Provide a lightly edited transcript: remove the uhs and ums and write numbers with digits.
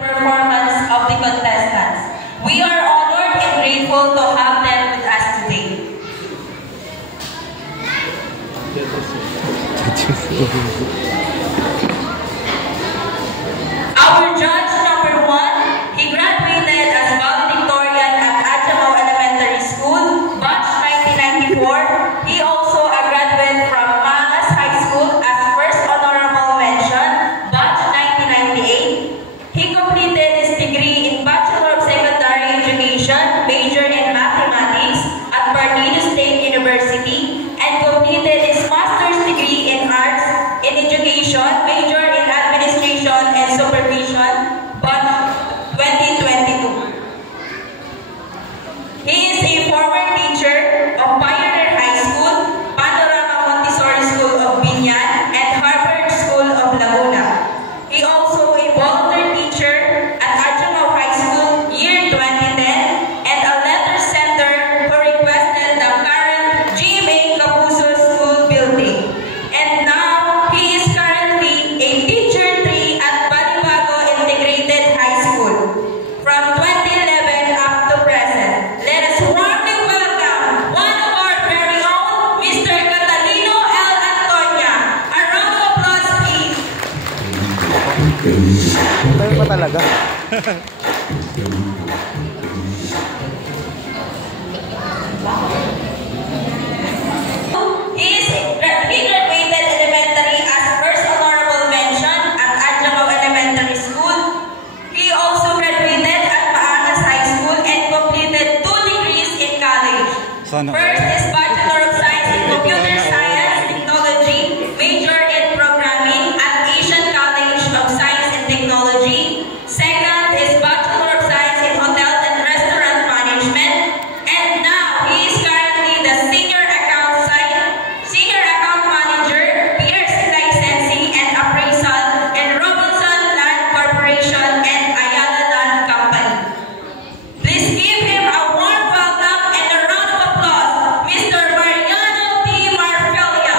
performance of the contestants. We are honored and grateful to have them with us today. Our judge number 1, he graduated as valedictorian at Adjamao Elementary School, batch 1994. He also a graduate from Mangas High School as first honorable mention, batch 1998. He completed his degree in Bachelor of Secondary Education, major in Mathematics at Partido State University, and completed his master's degree in Arts in Education, major in Administration and Supervision, batch 2022. He is a former teacher of Pioneer High School, Panorama Montessori School of Binyan, and Harvard School of Laguna. He also a volunteer teacher at Adjamao High School year 2010 and a letter sender who requested the current GMA Kapuso School building. And now he is currently a teacher 3 at Balibago Integrated High School from 2011 up to present. Let us warmly welcome one of our very own, Mr. Catalino L. Antonia. A round of applause, please. Tayo pa talaga. He graduated elementary as first honorable mention at Adjamao Elementary School. He also graduated at Maangas High School and completed 2 degrees in college. First is Bachelor of Science in Computer Science Technology, major in Programming at Asian College of Science and Technology. Second is Bachelor of Science in Hotel and Restaurant Management. And now he is currently the Senior Account Manager, PRC Licensing and Appraisal in Robinson Land Corporation and Ayala Land Company. Please give him a warm welcome and a round of applause, Mr. Mariano T. Marfelia.